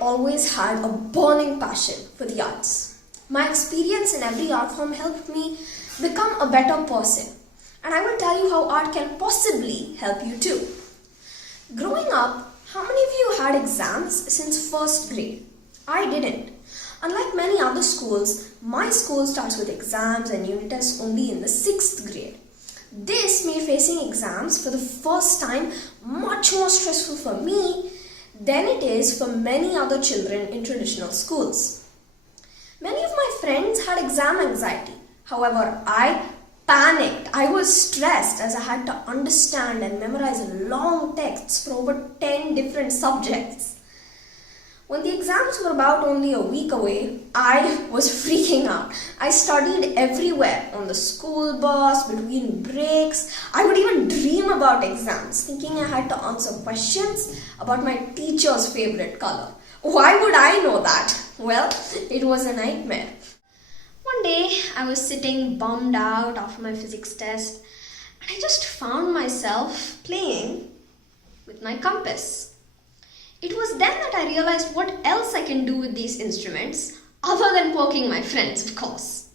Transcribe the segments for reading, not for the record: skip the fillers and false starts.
always had a burning passion for the arts. My experience in every art form helped me become a better person, and I will tell you how art can possibly help you too. Growing up, how many of you had exams since first grade? I didn't. Unlike many other schools, my school starts with exams and unit tests only in the 6th grade. This made facing exams for the first time much more stressful for me than it is for many other children in traditional schools. Many of my friends had exam anxiety. However, I panicked. I was stressed as I had to understand and memorize long texts for over 10 different subjects. When the exams were about only a week away, I was freaking out. I studied everywhere, on the school bus, between breaks. I would even dream about exams, thinking I had to answer questions about my teacher's favorite color. Why would I know that? Well, it was a nightmare. One day, I was sitting bummed out after my physics test, and I just found myself playing with my compass. It was then that I realized what else I can do with these instruments other than poking my friends, of course.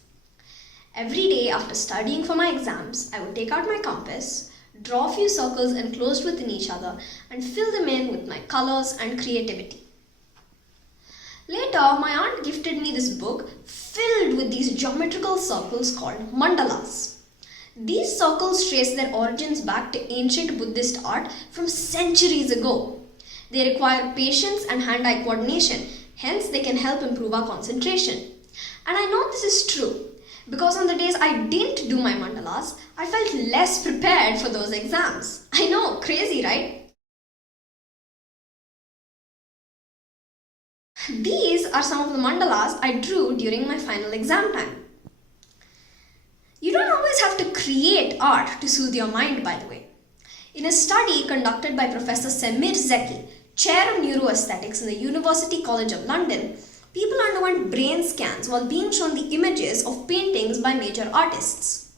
Every day after studying for my exams, I would take out my compass, draw a few circles enclosed within each other, and fill them in with my colors and creativity. Later, my aunt gifted me this book filled with these geometrical circles called mandalas. These circles trace their origins back to ancient Buddhist art from centuries ago. They require patience and hand-eye coordination, hence they can help improve our concentration. And I know this is true because on the days I didn't do my mandalas, I felt less prepared for those exams. I know, crazy, right? These are some of the mandalas I drew during my final exam time. You don't always have to create art to soothe your mind, by the way. In a study conducted by Professor Semir Zeki, Chair of Neuroaesthetics in the University College of London, people underwent brain scans while being shown the images of paintings by major artists.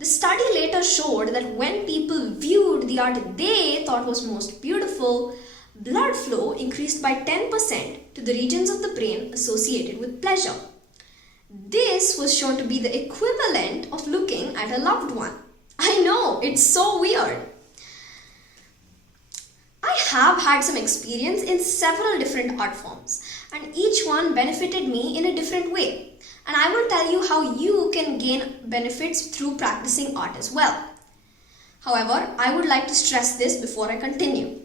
The study later showed that when people viewed the art they thought was most beautiful, blood flow increased by 10% to the regions of the brain associated with pleasure. This was shown to be the equivalent of looking at a loved one. I know, it's so weird. I have had some experience in several different art forms, and each one benefited me in a different way. And I will tell you how you can gain benefits through practicing art as well. However, I would like to stress this before I continue.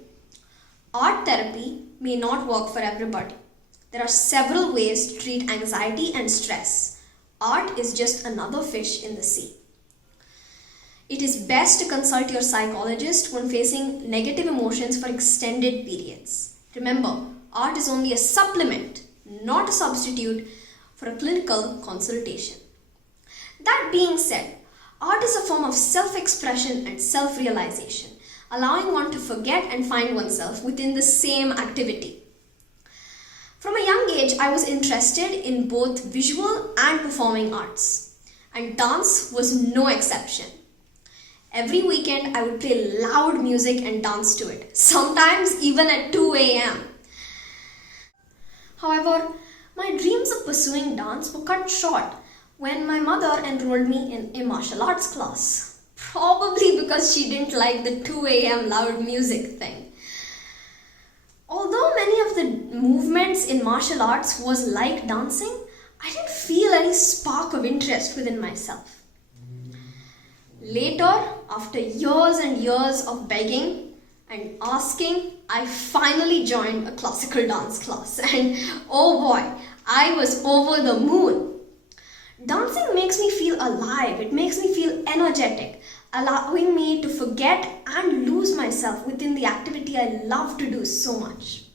Art therapy may not work for everybody. There are several ways to treat anxiety and stress. Art is just another fish in the sea. It is best to consult your psychologist when facing negative emotions for extended periods. Remember, art is only a supplement, not a substitute for a clinical consultation. That being said, art is a form of self-expression and self-realization, allowing one to forget and find oneself within the same activity. From a young age, I was interested in both visual and performing arts, and dance was no exception. Every weekend, I would play loud music and dance to it, sometimes even at 2 a.m. However, my dreams of pursuing dance were cut short when my mother enrolled me in a martial arts class, probably because she didn't like the 2 a.m. loud music thing. Although many of the movements in martial arts was like dancing, I didn't feel any spark of interest within myself. Later, after years and years of begging and asking, I finally joined a classical dance class, and oh boy, I was over the moon. Dancing makes me feel alive, it makes me feel energetic, allowing me to forget and lose myself within the activity I love to do so much.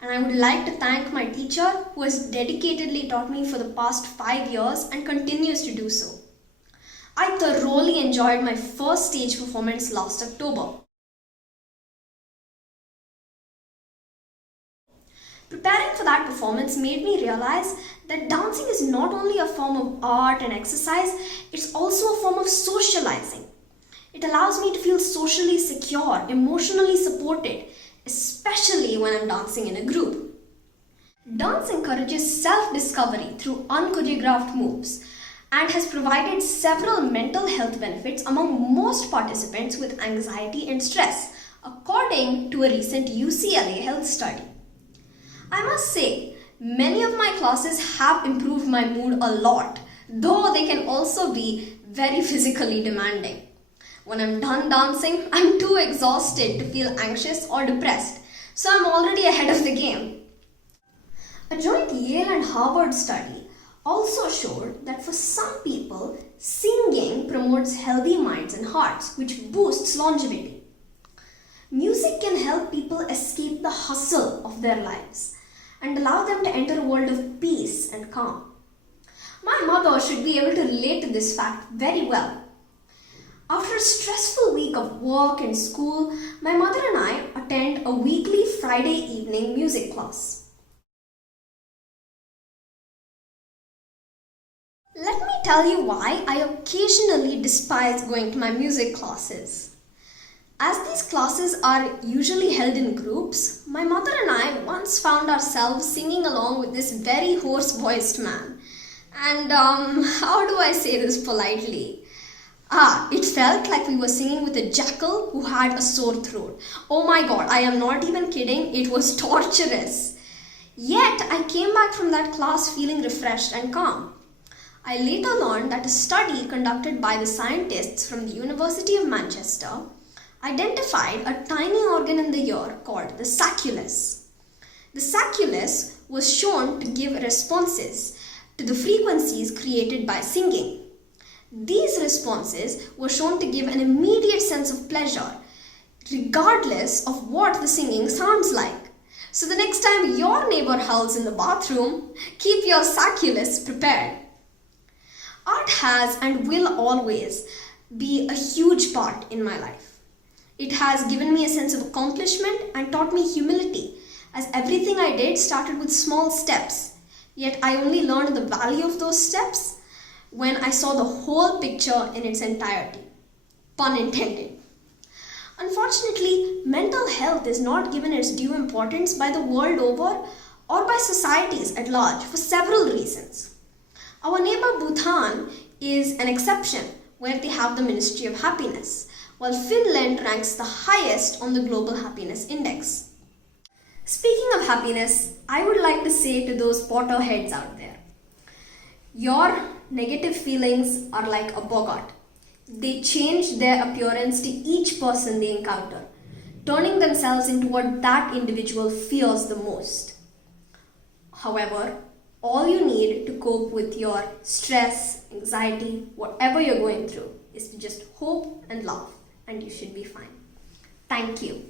And I would like to thank my teacher who has dedicatedly taught me for the past 5 years and continues to do so. I thoroughly enjoyed my first stage performance last October. Preparing for that performance made me realize that dancing is not only a form of art and exercise, it's also a form of socializing. It allows me to feel socially secure, emotionally supported, especially when I'm dancing in a group. Dance encourages self-discovery through unchoreographed moves and has provided several mental health benefits among most participants with anxiety and stress, according to a recent UCLA health study. I must say, many of my classes have improved my mood a lot, though they can also be very physically demanding. When I'm done dancing, I'm too exhausted to feel anxious or depressed, so I'm already ahead of the game. A joint Yale and Harvard study also showed that for some people, singing promotes healthy minds and hearts, which boosts longevity. Music can help people escape the hustle of their lives and allow them to enter a world of peace and calm. My mother should be able to relate to this fact very well. After a stressful week of work and school, my mother and I attend a weekly Friday evening music class. Let me tell you why I occasionally despise going to my music classes. As these classes are usually held in groups, my mother and I once found ourselves singing along with this very hoarse-voiced man. And how do I say this politely? It felt like we were singing with a jackal who had a sore throat. Oh my god, I am not even kidding, it was torturous. Yet I came back from that class feeling refreshed and calm. I later learned that a study conducted by the scientists from the University of Manchester identified a tiny organ in the ear called the sacculus. The sacculus was shown to give responses to the frequencies created by singing. These responses were shown to give an immediate sense of pleasure, regardless of what the singing sounds like. So the next time your neighbor howls in the bathroom, keep your sacculus prepared. Art has and will always be a huge part in my life. It has given me a sense of accomplishment and taught me humility, as everything I did started with small steps. Yet I only learned the value of those steps when I saw the whole picture in its entirety. Pun intended. Unfortunately, mental health is not given its due importance by the world over or by societies at large for several reasons. Our neighbor Bhutan is an exception where they have the Ministry of Happiness, while Finland ranks the highest on the Global Happiness Index. Speaking of happiness, I would like to say to those Potterheads out there, your negative feelings are like a boggart. They change their appearance to each person they encounter, turning themselves into what that individual fears the most. However, all you need to cope with your stress, anxiety, whatever you're going through is to just hope and laugh, and you should be fine. Thank you.